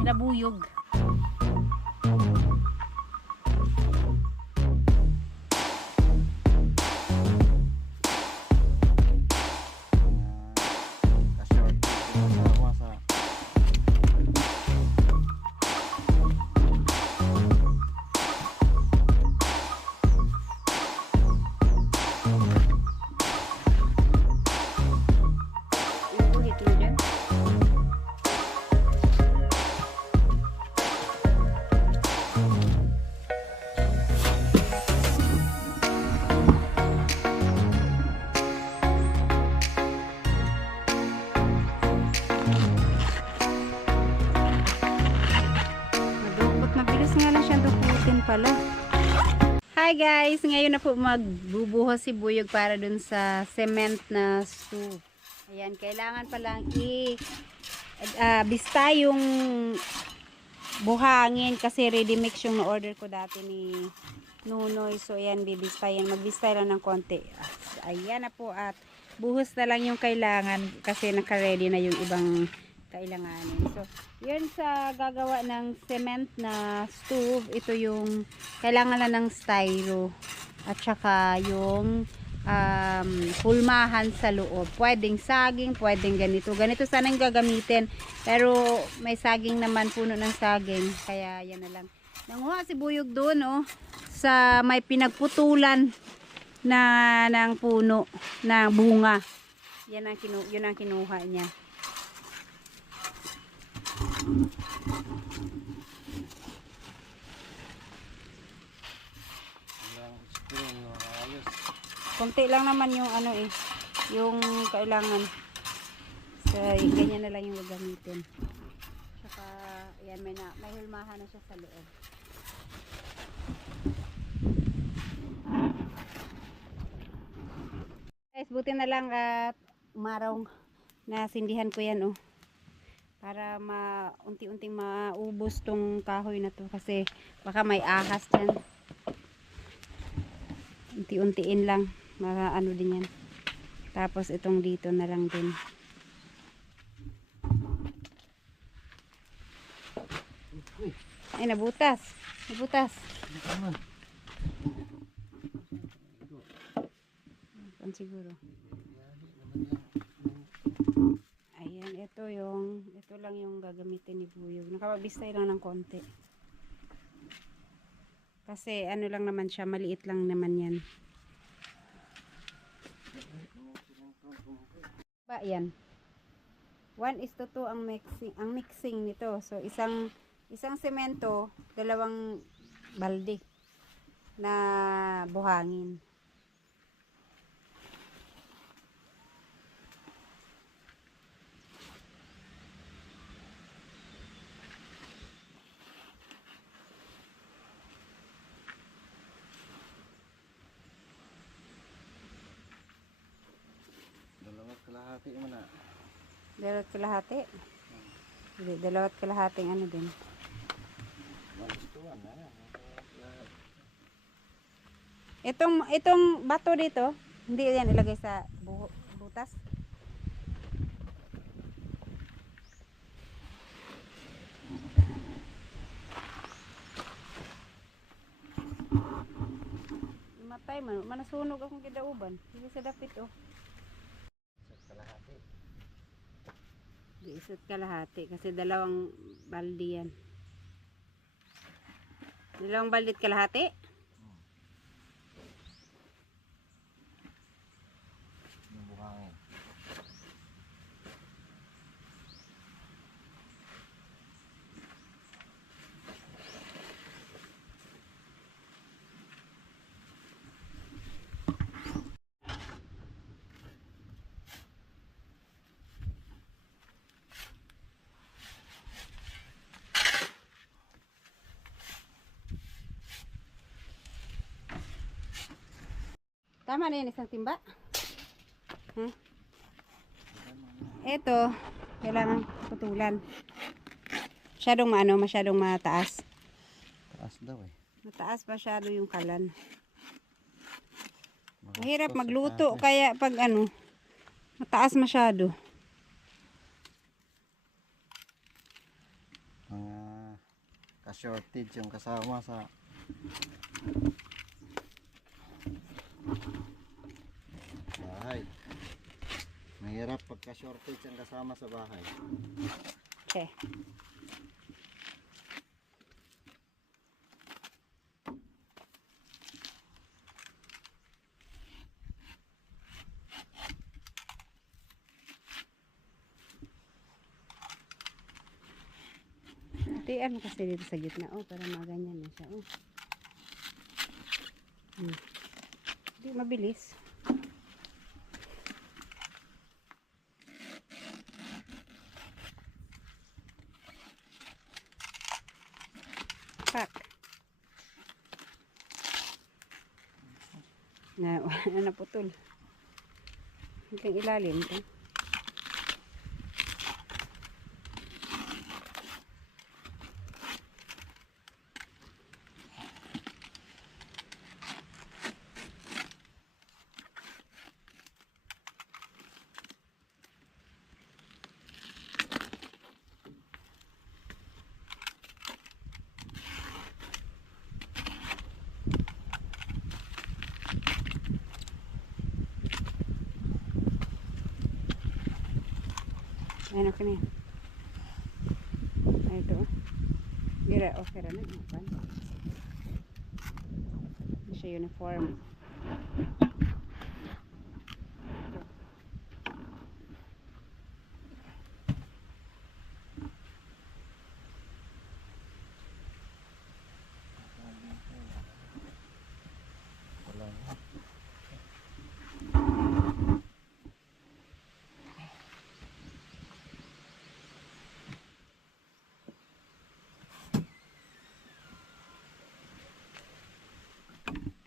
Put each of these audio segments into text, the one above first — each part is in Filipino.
Pinabuyog. Pala. Hi guys, ngayon na po magbubuhos si Buyog para dun sa cement na stove. Ayan, kailangan palang bista yung buhangin kasi ready mix yung na-order ko dati ni Nunoy. So ayan, bibistayan, magbistay lang ng konti. Ayan na po at buhos na lang yung kailangan kasi naka-ready na yung ibang kailanganin. So, yun sa gagawa ng cement na stove, ito yung kailangan lang ng styro at saka yung pulmahan sa loob. Pwedeng saging, pwedeng ganito. Ganito sana yung gagamitin. Pero may saging naman, puno ng saging. Kaya yan na lang. Nanguha si Buyog doon, oh, sa may pinagputulan na ng puno na bunga. Yan ang yun ang kinuha niya. Konti lang naman yung ano yung kailangan. So, ganyan na lang yung gagamitin. Saka, ayan, may hulmahan na siya sa loob. Guys, buti na lang at umaraw na sindihan ko yan, oh. Para unti-unting maubos tong kahoy na to kasi baka may ahas dyan. Unti-untiin lang, ano din yan. Tapos itong dito na lang din. Ay, nabutas. Nabutas. Siguro. Ayan, ito lang yung gagamitin ni Buyog. Nakapabistay lang ng konti. Kasi ano lang naman siya, maliit lang naman yan. Ba, yan. 1:2 ang mixing nito. So, isang semento, 2 balde na buhangin. Kalahati mo na. 2 kalahati? Hindi, 2 kalahating ano din. Itong bato dito, hindi yan ilagay sa butas. Matay man, manasunog akong kidauban. Hindi sa dapit, oh. Isot kalahati kasi 2 balde yan. 2 balde kalahati? Tama na yan isang timba. Ito, kailangan putulan. Masyadong mataas. Taas daw eh. Mataas masyado yung kalan. Mahirap magluto kaya pag mataas masyado. Mga ka-shortage yung kasama sa bahay. Mahirap pagka-shortage ang kasama sa bahay. Okay. Hatian mo kasi dito sa gitna. Oh, para maganyan na siya. Oh. Hindi mabilis. Pak. Wala na putol. Hanggang ilalim ito. Ayun, okay na yan. Ito. Gira, okay na. Hindi siya uniform. Wala na.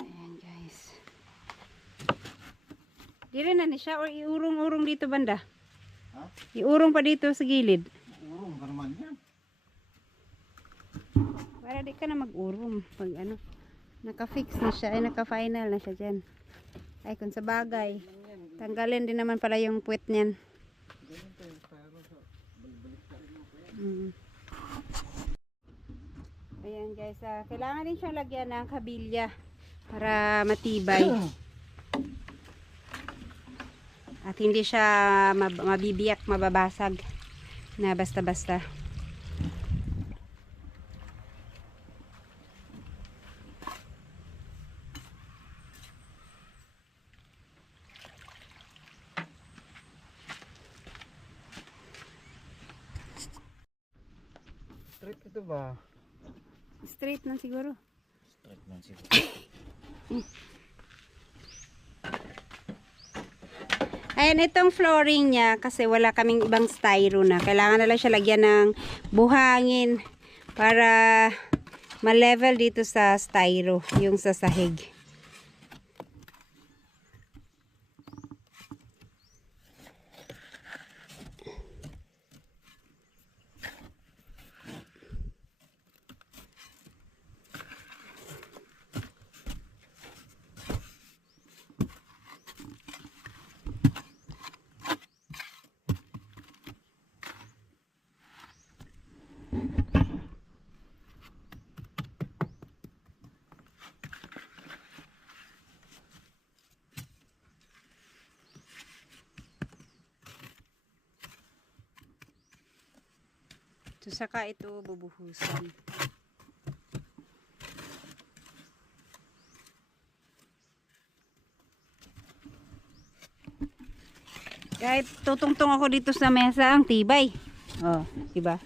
Ayan guys. Di rin na ni siya or iurong-urong dito banda? Ha? Iurong pa dito sa gilid. Urong ka naman yan. Para di ka na mag-urong. Pag ano, naka-fix na siya. Ay, naka-final na siya dyan. Ay, kung sa bagay. Tanggalin din naman pala yung puwet niyan. Ayan guys, kailangan din siyang lagyan ng kabilya para matibay. At hindi siya mabibiyak, mababasag na basta-basta. Straight ito ba? Straight lang siguro. Straight man siguro. Ayan, itong flooring niya kasi wala kaming ibang styro na. Kailangan na lang siya lagyan ng buhangin para ma-level dito sa styro, yung sa sahig. So, saka ito bubuhusan. Kahit tutungtong ako dito sa mesa, ang tibay. Oh, diba?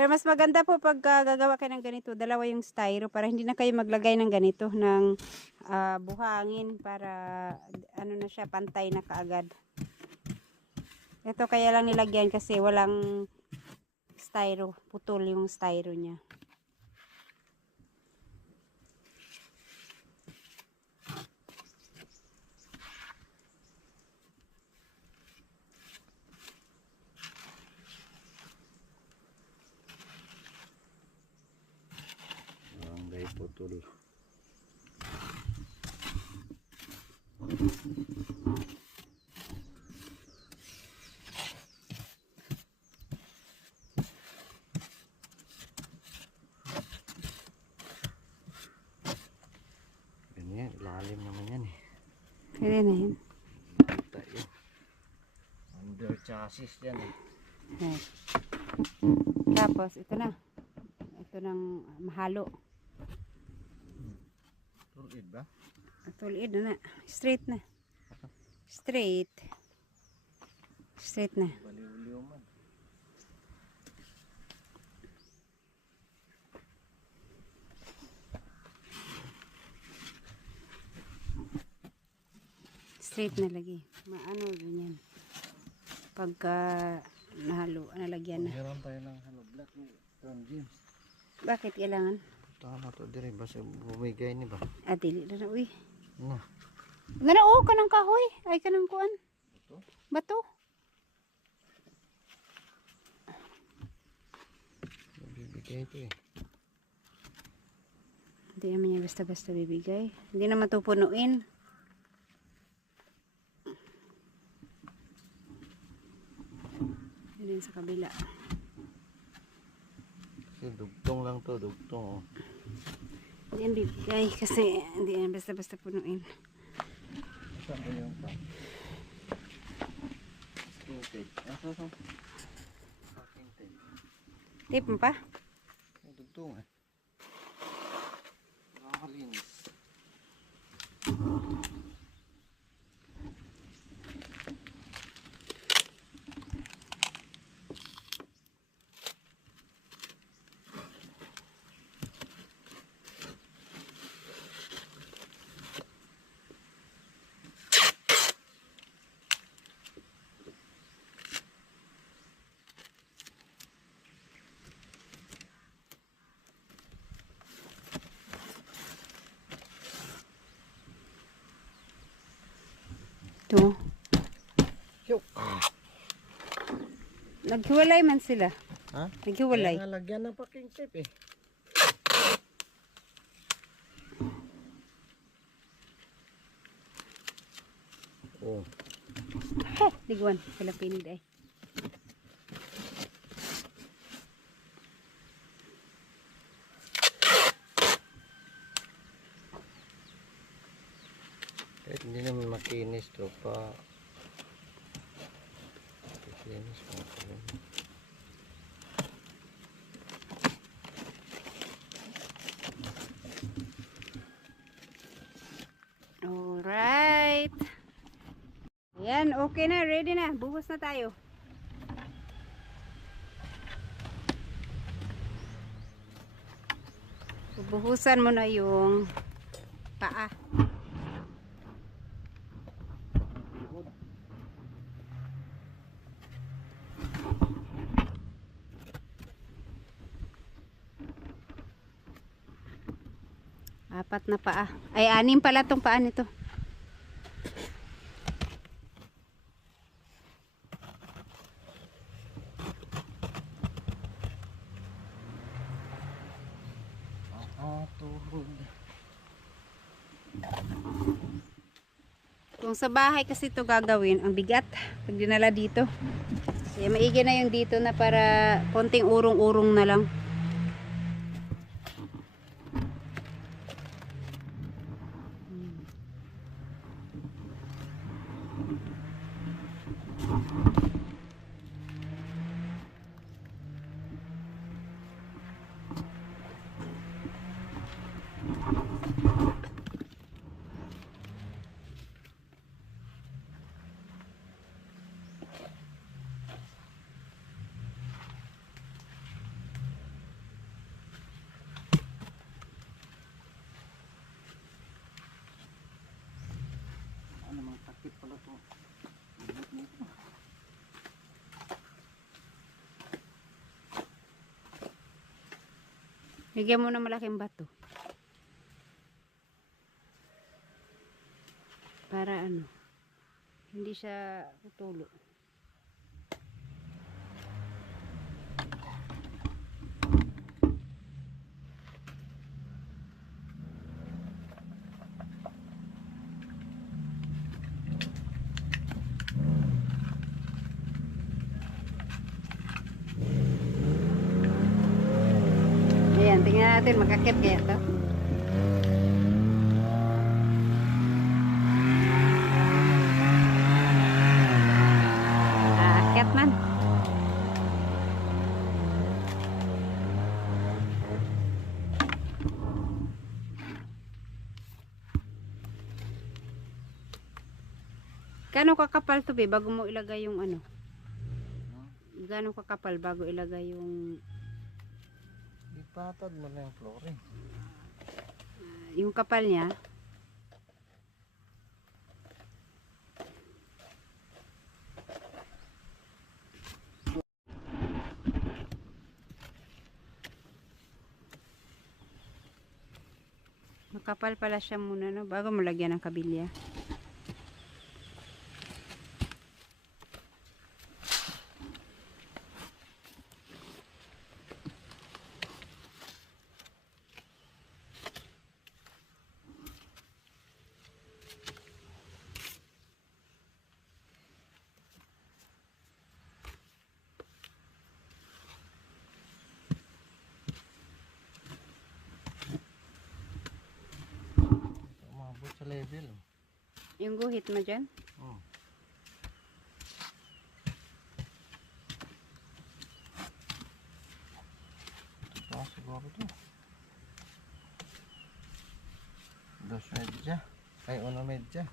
Pero mas maganda po pag gagawa kayo ng ganito, dalawa yung styro para hindi na kayo maglagay ng ganito ng buhangin para ano na siya, pantay na kaagad. Ito kaya lang nilagyan kasi walang styro, putol yung styro niya. Barangay Putol. Ganyan, lalim naman yan eh. Pwede na yun. Kita yun. Under chassis yan eh. Right. Tapos ito na. Ito nang mahalo. Tulid ba? Tulid na. Straight na. Straight. Straight na. Baliw-liw man. Straight na lagi. Maano rin yan. Pagka nahalo, nalagyan na. Meron tayo ng hollow block ni Tom James. Bakit kailangan? Tama to dire basta bumigay ni ba? Dili na na, uy. Na. Gana, kanang kahoy. Ay, kanang kuan. Ito? Bato. Bibigay ito eh. Hindi naman niya basta-basta bibigay. Hindi naman ito punuin. Yun sa kabila. Kasi dugtong lang to, dugtong oh. Hindi yan bibigay kasi hindi yan basta-basta punuin. Saan ba yung pa? Skin tape. Asa sa? Fucking tape. Tape mo pa? Ay, dugtong eh. Nakakalinis. Ito. Yup. Naghiwalay man sila. Ha? Naghiwalay. Kaya nga lagyan ng packing tape eh. Oh. Liguan. Sila pinid ay. Kahit hindi naman makinis to pa. Makinis pa ito. Alright. Ayan, okay na. Ready na. Buhos na tayo. Buhusan mo na yung paa. Apat na paa. Ay, 6 pala tong paa nito. Tuhod. Kung sa bahay kasi ito gagawin, ang bigat pag dinala dito. Kaya maigi na yung dito na para konting urong-urong na lang. Bigyan mo ng malaking bato. Para ano, hindi siya tutulo. Ayan, tingnan natin magkakit kaya to. Aakyat man. Gano'ng kakapal to be bago mo ilagay yung ano? Gano'ng kakapal bago ilagay yung Ipatad mo na yung flooring. yung kapal niya? Makapal pala siya muna no bago mo lagyan ng kabilya. Umabot sa level. Yung guhit mo dyan? Oh. Ito siguro to. 2 medya. Ay, 1 medya.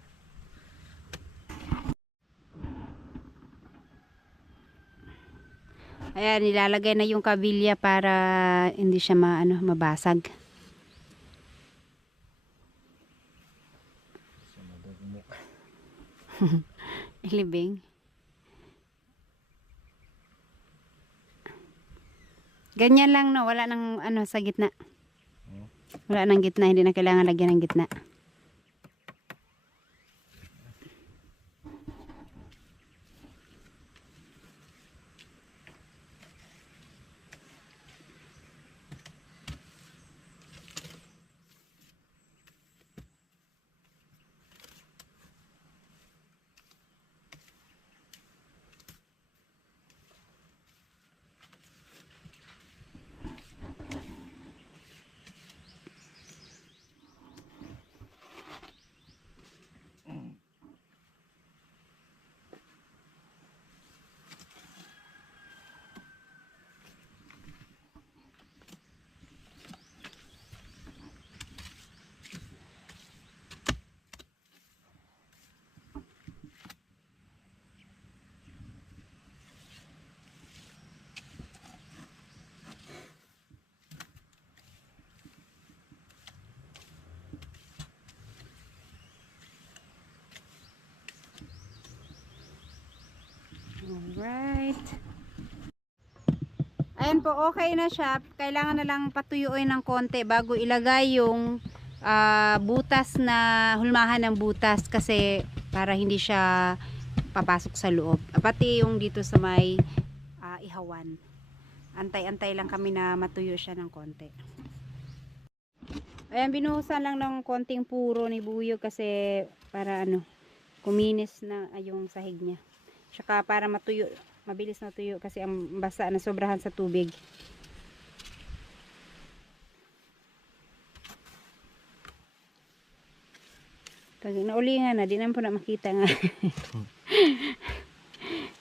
Ayan, nilalagay na yung kabilya para hindi siya mabasag. Sa madagmok. Ilibing. Ganyan lang no, wala nang sa gitna. Wala nang gitna, hindi na kailangan lagyan ng gitna. Alright. Ayan po, okay na siya. Kailangan na lang patuyuin ng konti bago ilagay yung butas na hulmahan ng butas kasi para hindi siya papasok sa loob. Pati yung dito sa may ihawan. Antay-antay lang kami na matuyo siya ng konti. Ayan, binuhusan lang ng konting puro ni Buyo kasi para kuminis na yung sahig niya. Tsaka para matuyo, mabilis na tuyo kasi ang basa na sobrahan sa tubig. Pag naulingan na, di naman po na makita nga.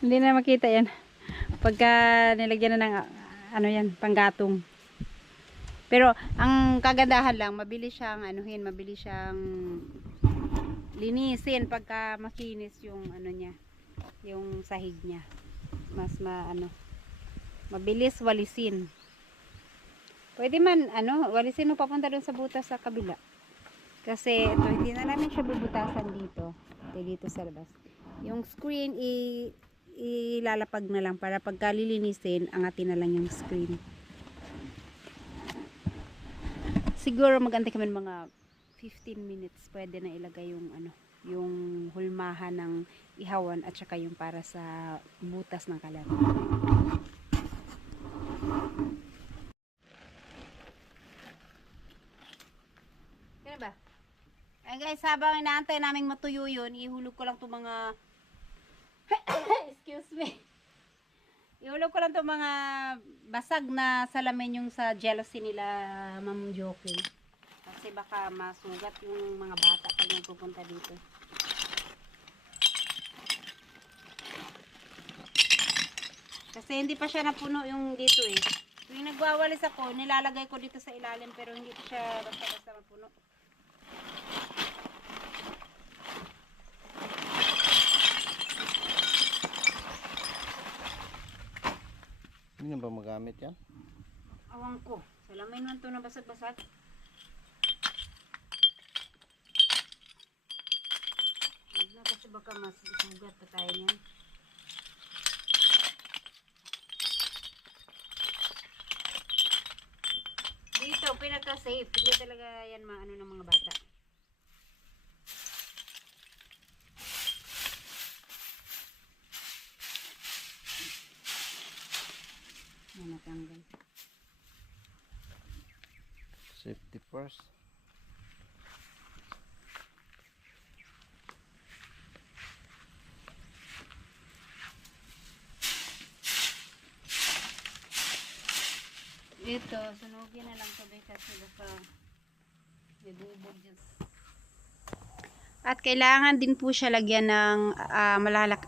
Hindi na makita yan. Pagka nilagyan na ng yan, panggatong. Pero ang kagandahan lang, mabilis siyang mabilis siyang linisin pagka makinis yung niya, yung sahig niya. Mas mabilis walisin. Pwede man walisin mo papunta doon sa butas sa kabila. Kasi ito hindi na namin siya bubutasan dito. Dito sa labas. Yung screen ilalapag na lang para pagka lilinisin, angatin na lang yung screen. siguro magantay kami ng mga 15 minutes. Pwede na ilagay yung ano, yung hulmahan ng ihawan at saka yung para sa butas ng kalan. Kaya ba? Ay guys, habang inaantay naming matuyo yun, ihulog ko lang itong mga excuse me. Ihulog ko lang itong mga basag na salamin yung sa jealousy nila, Ma'am Joking. Kasi baka masugat yung mga bata pag nagpupunta dito. Kasi hindi pa siya napuno yung dito eh. Yung nagwawalis ako, nilalagay ko dito sa ilalim pero hindi pa siya basta-basta mapuno. Hindi na ba magamit yan? Awang ko. Salamin man to na basag-basag. Na kasi baka masugat pa tayo niyan. Dito, pinaka-safe. Hindi talaga yan maano ng mga bata. Yan natanggal. Safety first. Ito, sunugin na lang sabi kasi baka may bubog dyan. At kailangan din po siya lagyan ng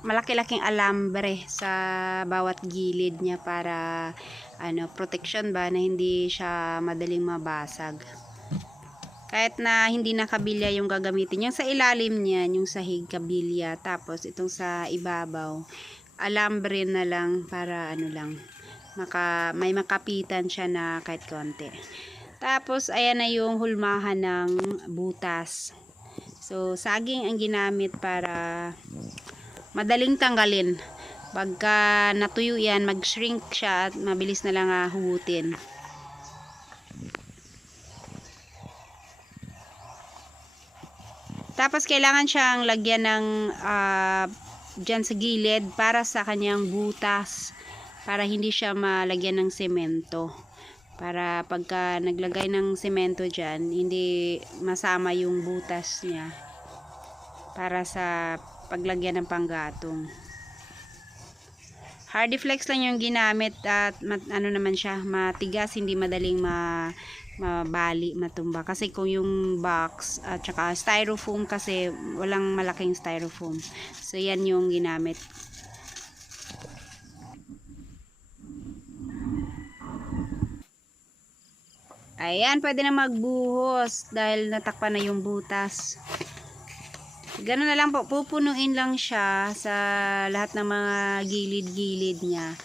malaki-laking alambre sa bawat gilid niya para protection ba na hindi siya madaling mabasag. Kahit na hindi na kabilya yung gagamitin. Yung sa ilalim niya, yung sahig kabilya. Tapos itong sa ibabaw, alambre na lang para may makapitan siya na kahit konti. Tapos ayan na yung hulmahan ng butas. So saging ang ginamit para madaling tanggalin. Pagka natuyo yan, mag-shrink siya at mabilis na lang hugutin. Tapos kailangan siyang lagyan ng dyan sa gilid para sa kanyang butas. Para hindi siya malagyan ng semento. Para pagka naglagay ng semento dyan, hindi masama yung butas niya. Para sa paglagyan ng panggatong. Hardiflex lang yung ginamit at naman siya, matigas, hindi madaling mabali, matumba. Kasi kung yung box at saka styrofoam kasi walang malaking styrofoam. So yan yung ginamit. Ayan, pwede na magbuhos dahil natakpan na yung butas. Ganun na lang po, pupunuin lang siya sa lahat ng mga gilid-gilid niya.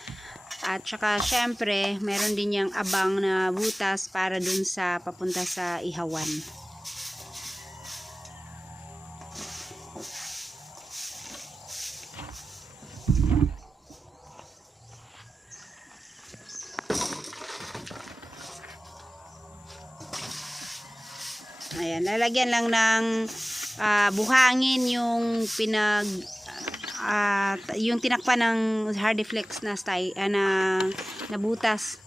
At saka syempre, meron din yung abang na butas para dun sa papunta sa ihawan. Ayan, lalagyan lang ng buhangin yung yung tinakpan ng Hardiflex na na butas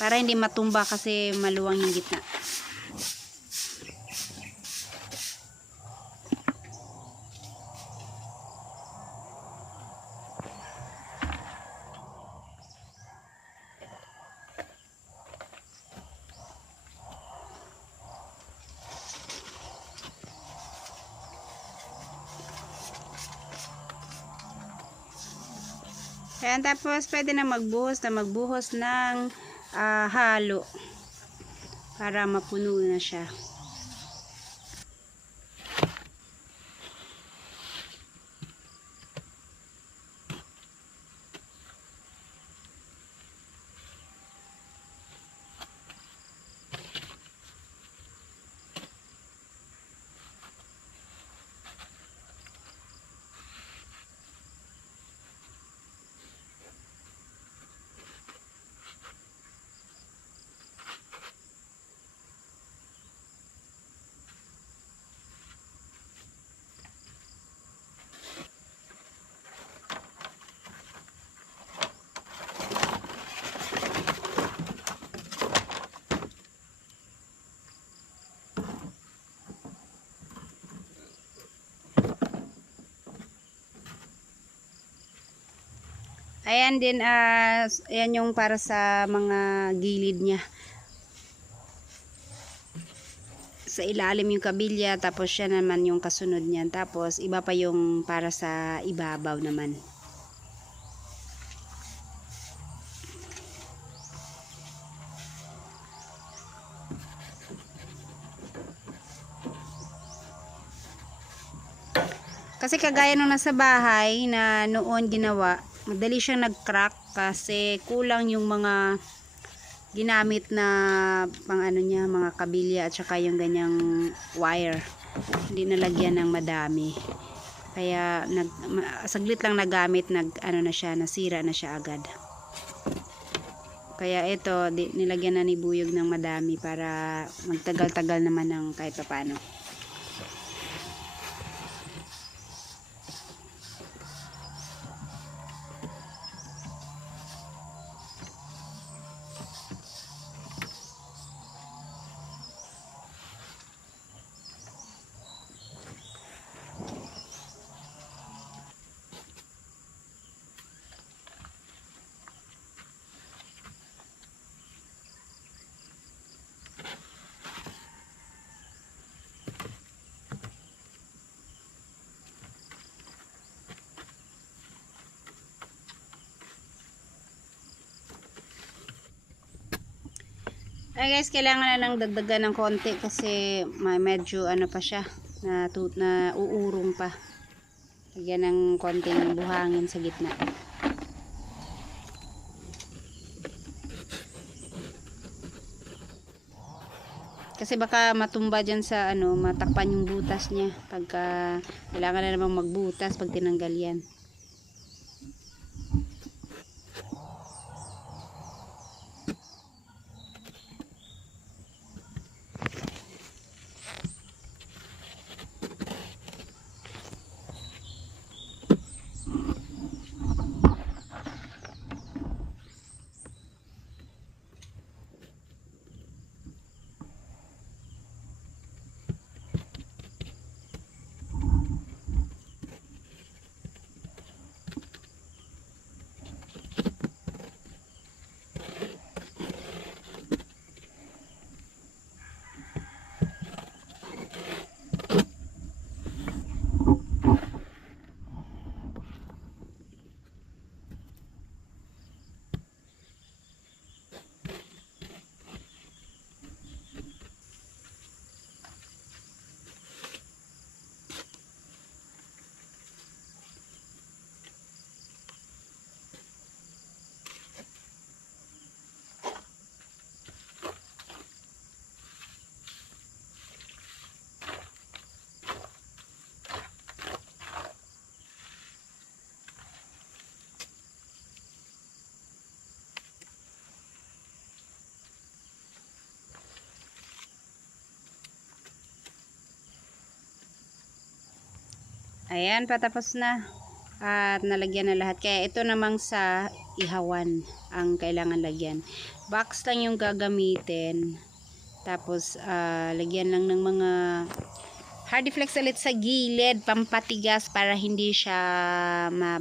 para hindi matumba kasi maluwang yung gitna. Ayan, tapos pwede na magbuhos ng halo para mapuno na siya. Ayan din, ayan yung para sa mga gilid niya. Sa ilalim yung kabilya, tapos siya naman yung kasunod niyan. Tapos iba pa yung para sa ibabaw naman. Kasi kagaya nung nasa bahay na noon ginawa, madali siyang nag-crack kasi kulang yung mga ginamit na pang ano niya, mga kabilya at saka yung ganyang wire. Hindi nalagyan ng madami. Kaya saglit lang nagamit, ano na siya, nasira na siya agad. Kaya ito, nilagyan na ni Buyog ng madami para magtagal-tagal naman ng kahit paano. Ay guys, kailangan na lang dagdagan ng konti kasi medyo ano pa siya, na uurong pa. Lagyan ng konting buhangin sa gitna. Kasi baka matumba dyan sa ano, matakpan yung butas niya. Pagka kailangan na namang magbutas pag tinanggal yan. Ayan, patapos na. At nalagyan na lahat. Kaya ito namang sa ihawan ang kailangan lagyan. Box lang yung gagamitin. Tapos, lagyan lang ng mga Hardiflex ulit sa gilid, pampatigas para hindi siya,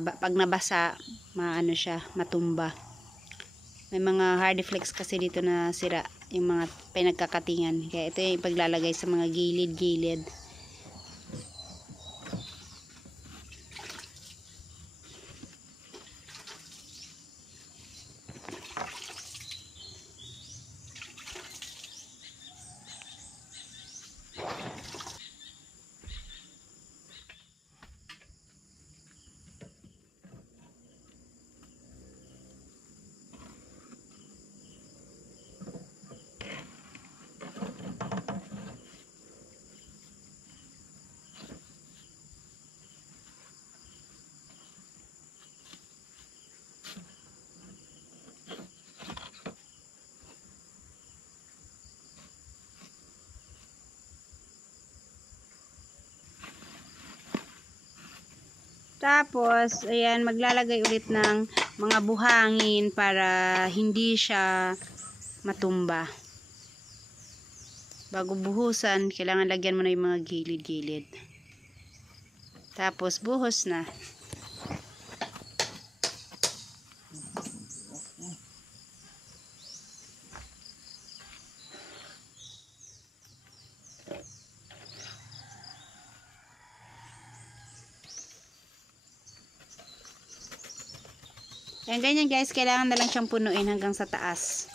pag nabasa, maano siya, matumba. May mga Hardiflex kasi dito na sira, yung mga pinagkakatingan. Kaya ito yung paglalagay sa mga gilid-gilid. Tapos, ayan, maglalagay ulit ng mga buhangin para hindi siya matumba. Bago buhusan, kailangan lagyan mo na yung mga gilid-gilid. Tapos, buhos na. Ayan, ganyan guys, kailangan na lang siyang punuin hanggang sa taas.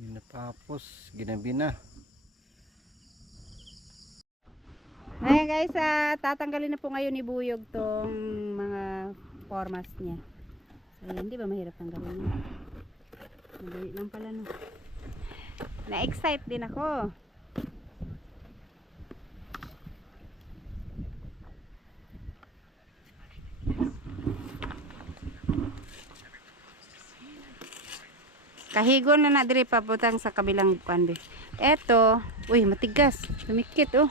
Hindi natapos, ginabi na. Ayan guys, tatanggalin na po ngayon ni Buyog tong mga formas niya. So, ayan, di ba mahirap tanggalin niya? Madali lang pala no. Na-excite din ako. Kahigon na na dire paputang sa kabilang kanbe. Eto, uy matigas, lumikit oh.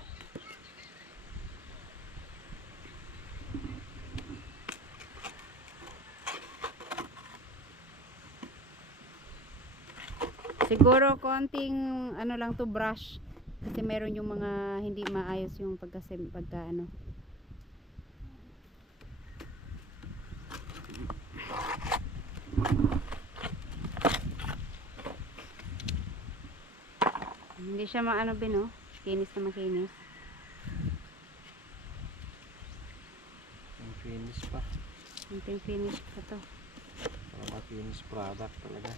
Siguro konting ano lang to brush kasi meron yung mga hindi maayos yung pagka ano. Hindi siya maano bin oh. Kinis na makinis. Yung finish pa. Yung finish pa to. Para finish product talaga.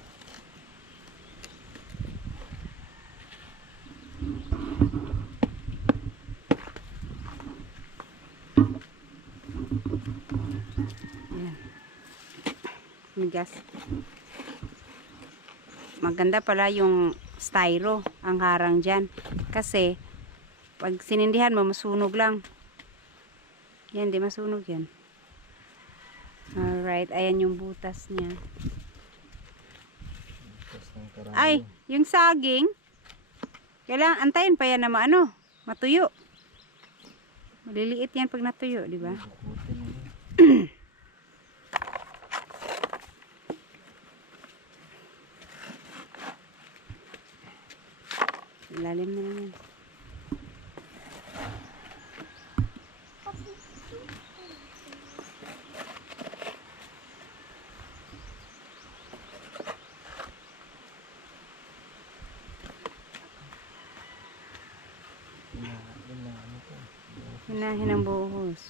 Ayan. Migas. Maganda pala yung styro ang harang dyan. Kasi pag sinindihan mo masunog lang. Yan, di masunog yan. Alright, ayan yung butas niya. Ay, yung saging kailangan antayin pa yan na maano, matuyo. Maliliit yan pag natuyo, di ba? Ilalim na lang yan. Hinahin ang buhos.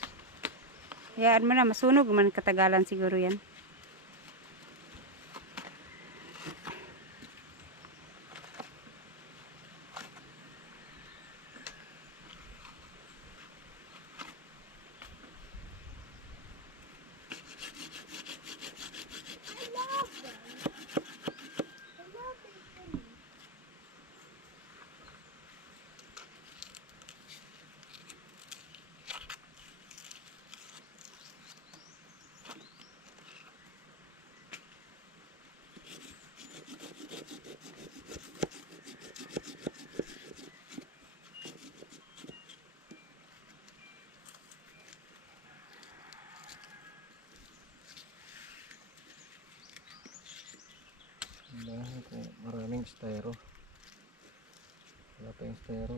Hayaan mo na, masunog man katagalan siguro yan. styro. Wala pa yung styro.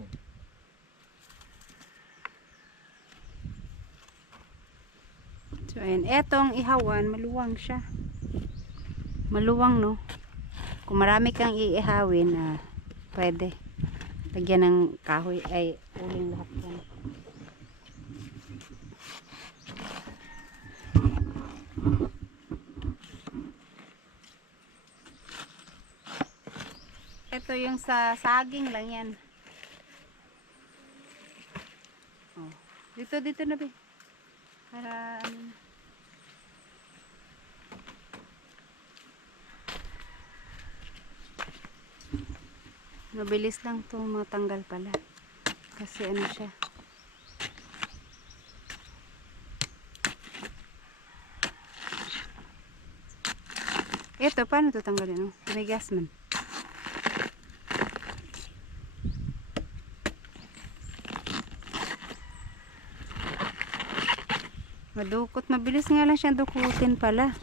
So, ayan. Etong ihawan, maluwang siya. Maluwang, no? Kung marami kang iihawin, pwede. Lagyan ng kahoy, ay uling lahat yan. Ito yung sa saging lang yan. Oh. Dito na ba? Para ano. Mabilis lang to matanggal pala. Kasi ano siya. Ito, paano ito tanggalin? Oh? May gas man. Madukot. Mabilis nga lang siyang dukutin pala.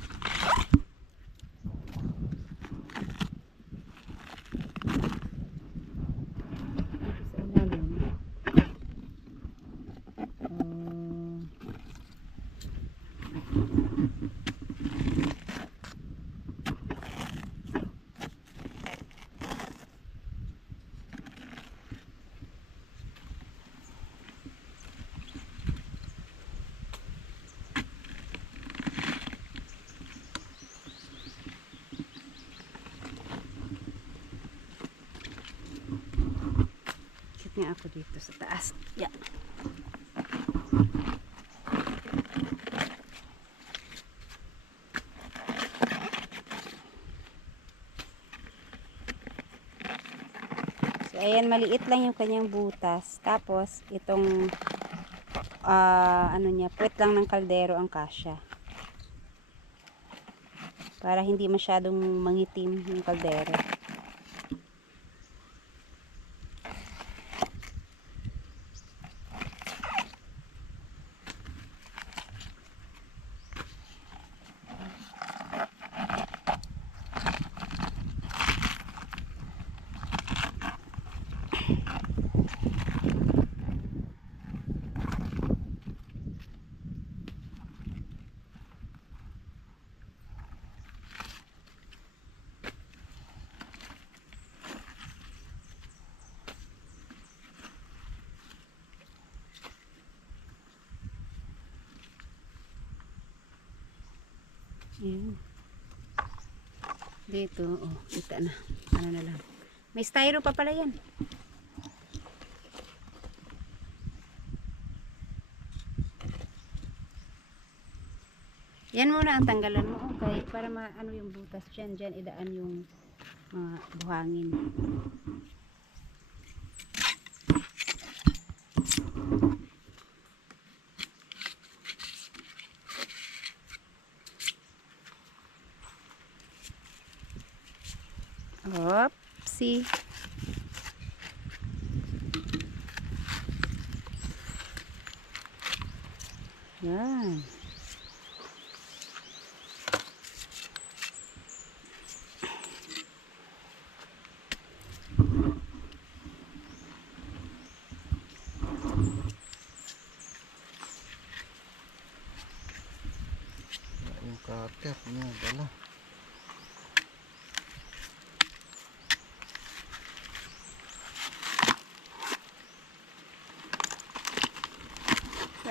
Nga ako dito sa taas. Yeah. So, ayan, maliit lang yung kanyang butas. Tapos, itong ano niya, puwet lang ng kaldero ang kasya. Para hindi masyadong mangitim yung kaldero. Ayan. Dito, oh, kita na. Ano na lang. May styro pa pala yan. Yan muna ang tanggalan mo, okay? Para maano yung butas dyan. Dyan idaan yung mga buhangin. Oopsie. Yan. Yung cutter niya, dala.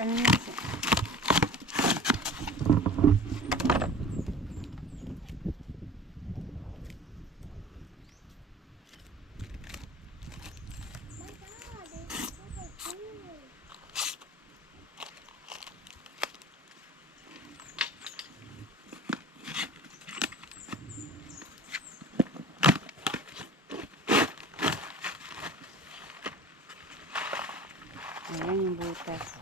Ano na siya? Ayan yung butas.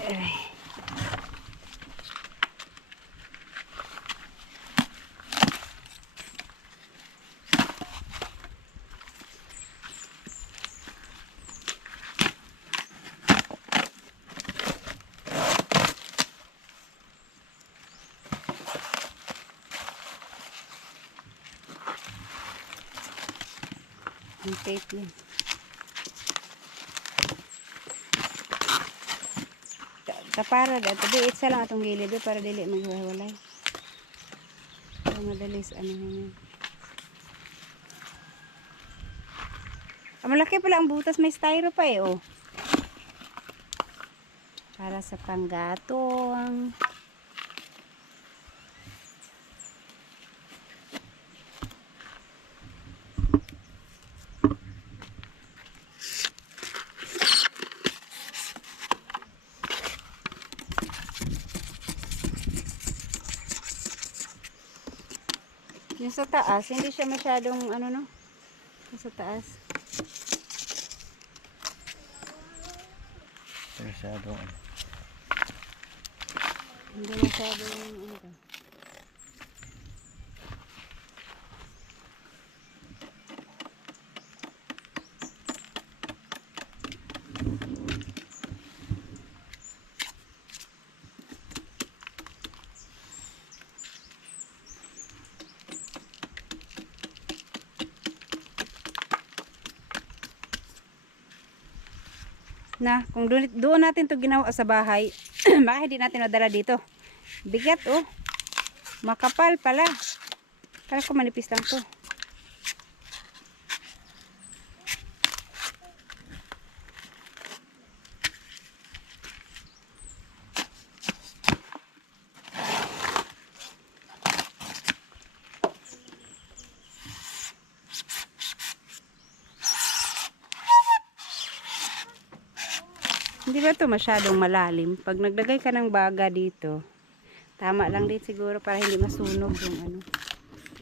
Ay. tape niya. Tapara da tabi itsa lang atong gilid para dili maghiwalay. Para madalis ano yun. Malaki pala ang butas, may styro pa eh oh. Para sa panggatong. Yung sa taas, hindi siya masyadong ano no. Yung sa taas. Masyadong Hindi masyadong ano to. Na, kung doon natin to ginawa sa bahay, baka hindi natin madala dito. Bigat oh. Makapal pala. Kaya ko manipis lang to. Hindi ba ito masyadong malalim? Pag naglagay ka ng baga dito, tama lang din siguro para hindi masunog yung ano.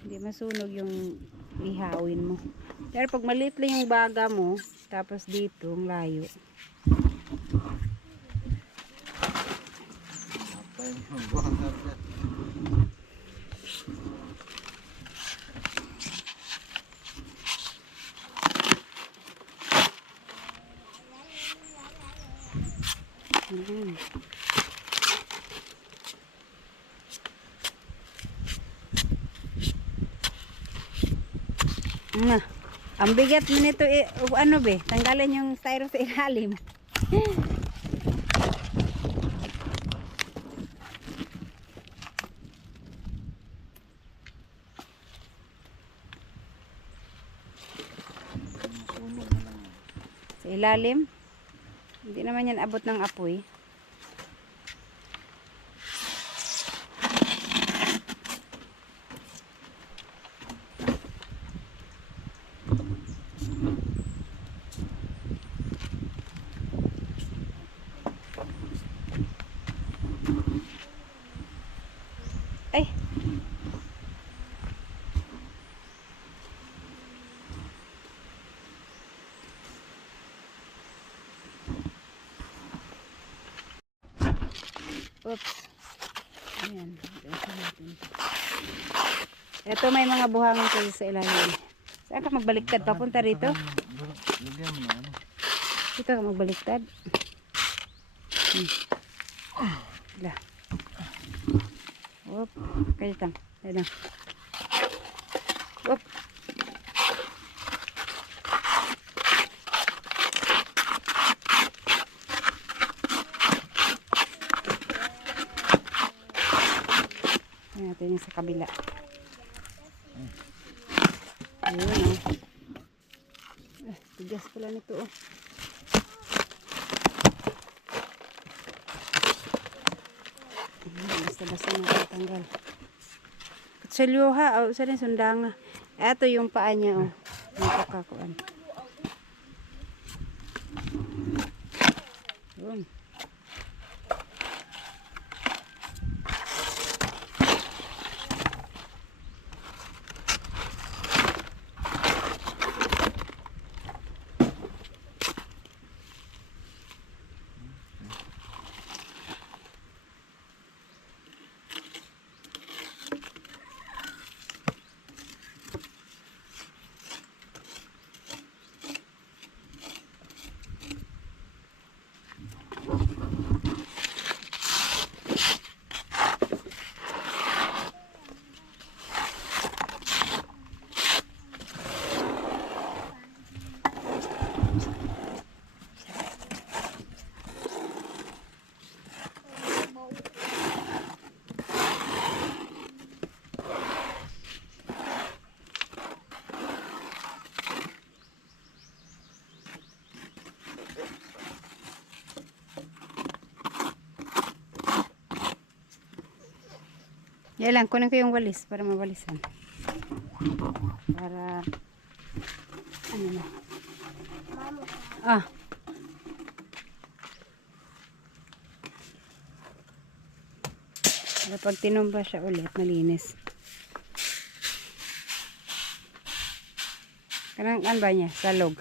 Hindi masunog yung ihawin mo. Pero pag maliit lang yung baga mo, tapos dito, ang layo. Ayan. Ang bigat mo nito ano be, tanggalan yung styro sa ilalim. Sa ilalim. Hindi naman yan abot ng apoy. Ay. Oops. Ayan. Ito may mga buhangin kayo sa ilalim. Saan ka magbaliktad? Papunta rito? Dito ka magbaliktad. Wala. Oop. Kaya tang. Ayan. Oop. Ayan natin yung sa kabila. Ayan oh. Tigas pala nito oh. Basta-basta natanggal. Kutsilyo ha. O, saan yung sundanga? Ito yung paa niya oh. Yung kakakuan. Yun. Yan lang, kunin ko yung walis para mawalisan. Para, ano na. Ah. Para pag tinumba siya ulit, malinis. Kanang ano ba niya? Salog.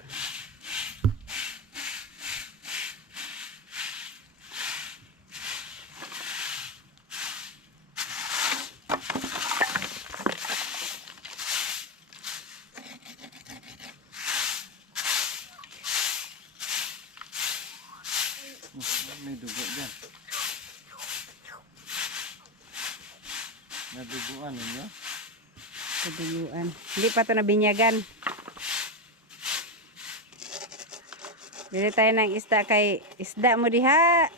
May dugo dyan. Naduguan ninyo? Kaduluan. Hindi pa ito nabinyagan. Bili tayo ng isda kay isda mo diha.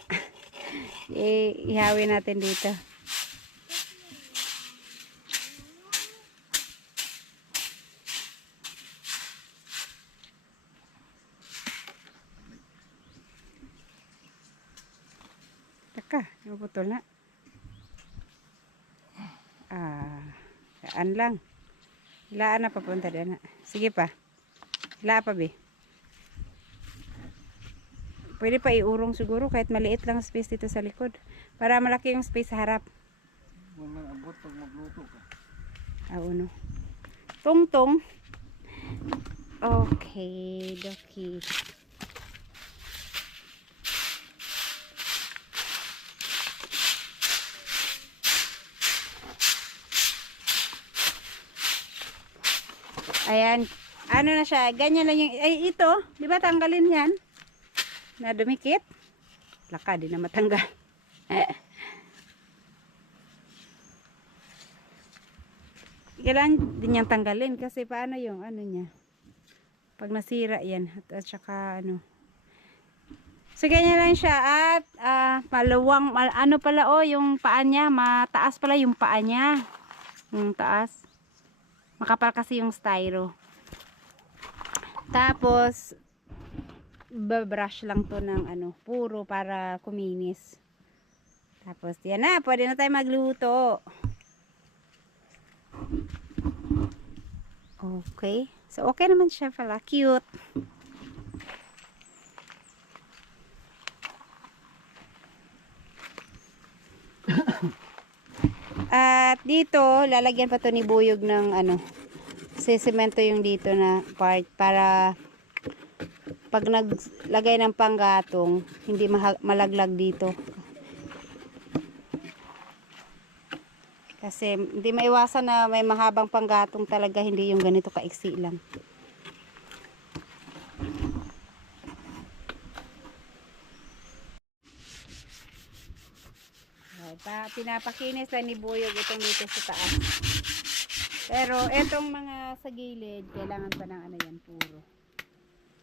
Ihawin natin dito. Taka, naputol na. Saan lang. Ilaan na papunta doon. Sige pa. Ilaan pa, be. Pwede pa iurong siguro kahit maliit lang space dito sa likod. Para malaki yung space sa harap. Huwag abot pag magluto ka. Uno. Tungtong. Okay, doki. Ayan. Ano na siya? Ganyan lang yung... Ay, ito. Di ba tanggalin yan? Na dumikit. Laka, di na matanggal. Kailangan din niyang tanggalin. Kasi paano yung ano niya? Pag nasira yan. At saka ano. So, ganyan lang siya. At maluwang... ano pala yung paa niya. Mataas pala yung paa niya. Yung taas. Makapal kasi yung styro. Tapos, brush lang to ng ano, puro para kuminis. Tapos, yan na. Pwede na tayo magluto. Okay. So, okay naman siya pala. Cute. At dito, lalagyan pa to ni Buyog ng ano, sisemento yung dito na part para pag naglagay ng panggatong, hindi malaglag dito. Kasi hindi maiwasan na may mahabang panggatong talaga, hindi yung ganito kaiksi lang. Pinapakinis lang ni Buyog itong dito sa taas. Pero itong mga sa gilid, kailangan pa ng ano yan, puro.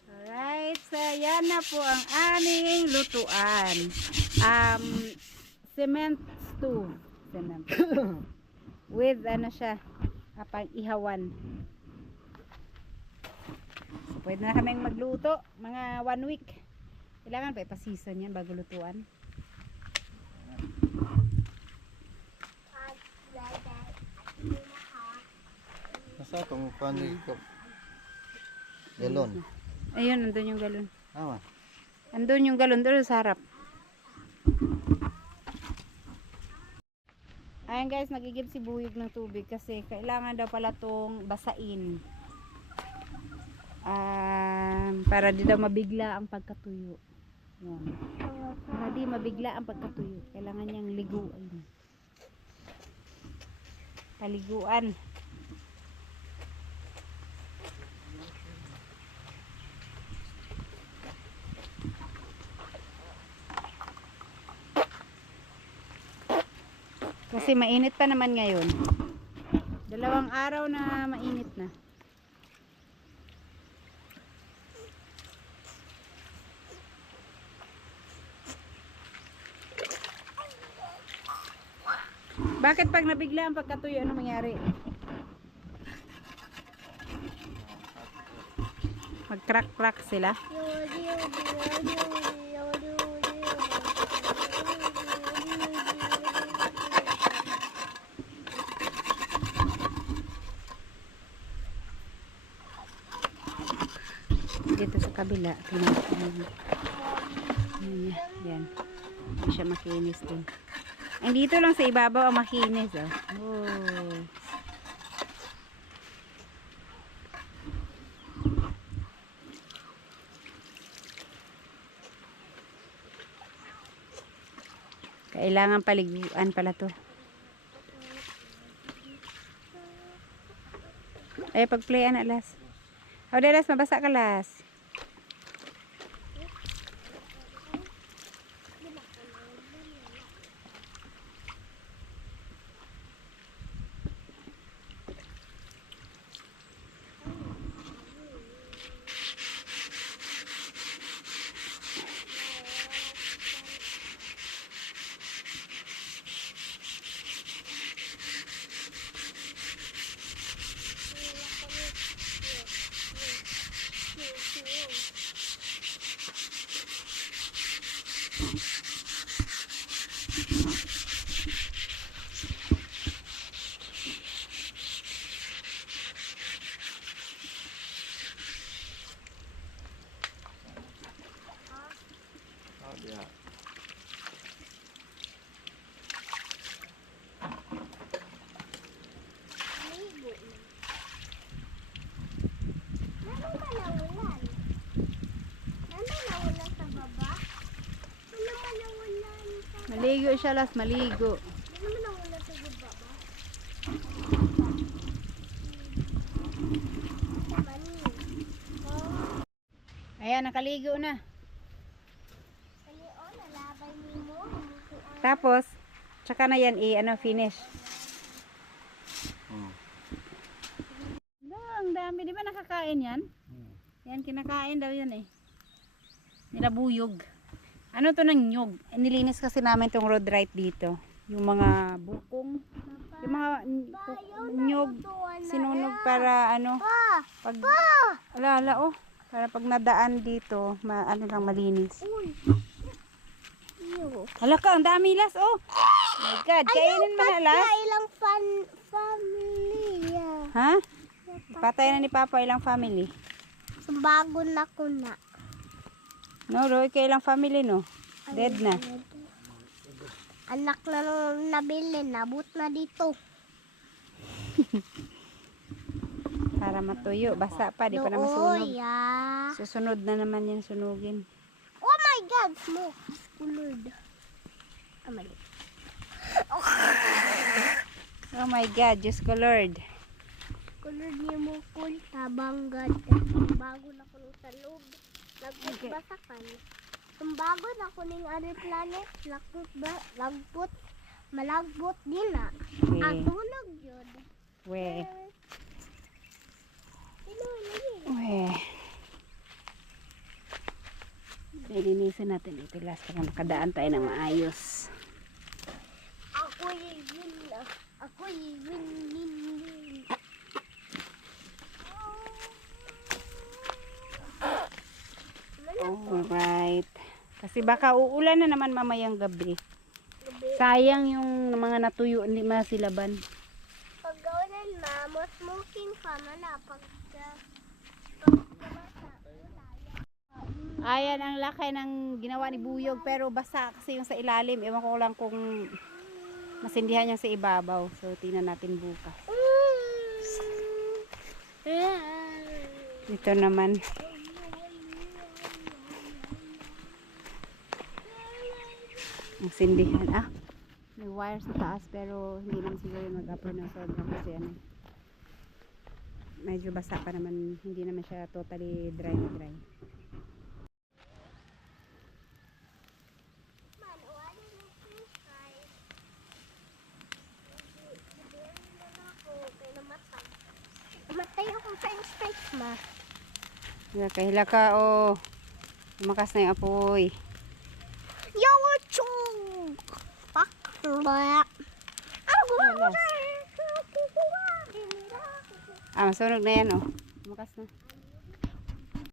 Alright, so yan na po ang aming lutuan. Cement stew. Cement. With ano siya, pang ihawan. So, pwede na kaming magluto, mga 1 week. Kailangan pa ipa-season yan bago lutuan. Nasa itong panig galon. Ayun, nandun yung galon. Awa. Nandun yung galon, doon sa harap. Ayan guys, nagigib si Buyog ng tubig kasi kailangan daw pala tong basain. Para di daw mabigla ang pagkatuyo. Yan. Para di mabigla ang pagkatuyo. Kailangan niyang liguan. Paliguan. Kasi mainit pa naman ngayon. 2 araw na mainit na. Bakit pag nabigla ang pagkatuyo, ano mangyari? Mag-crack-crack sila. kabila. Tingnan natin. Yan. Hindi siya makinis din. Ay, dito lang sa ibabaw ang makinis. Oh. Oh. Kailangan paliguan pala to. Ay, pag-playan na, Las. O, Las, mabasa ka, Las. Maligo siya, Las, maligo. Ayan, nakaligo na. Tapos, tsaka na yan finish. Ang dami, di ba nakakain yan? Yan, kinakain daw yan eh. Nilabuyog. Ano to ng nyog? Nilinis kasi namin tong road right dito. Yung mga bukong, yung mga nyog, sinunog para pag, alala para pag nadaan dito, lang malinis. Hala ka, ang dami, Las, oh. My God, kainin mo na, Las. Ilang family. Ha? Patay na ni Papa ilang family. Bago na ko na. No, Roy, kailang family, no? Dead na. Anak na nung nabili, nabut na dito. Para matuyo, basa pa, di pa na masunog. Yeah. Susunod na naman yan, sunugin. Oh my God, smoke. Colored. Amali. Oh my God, just colored. Colored niya mo kul, tabanggad. Bago na ko nung sa loob. Nagbasakan. Kung bago na ko ning other planet, lagput, malagbot din na. Okay. Ang tunog yun. We. We. Lilinisin natin ito, Las, para makadaan tayo ng maayos. Ako yung Alright. Kasi baka uulan na naman mamayang gabi. Sayang yung mga natuyo, hindi masilaban. Pag gawin na, smoking ka na pag Ayan ang laki ng ginawa ni Buyog, pero basa kasi yung sa ilalim. Ewan ko lang kung masindihan yung sa ibabaw. So tingnan natin bukas. Ito naman. Ang sindihan. May wire sa taas pero hindi naman siguro mag-upload ng sobrang kasi medyo basa pa naman. Hindi naman siya totally dry na dry. Matay akong french fries, ma. Kahila ka, lumakas na yung apoy. Yawa chung! Pakla! Masunog na yan, lumakas na.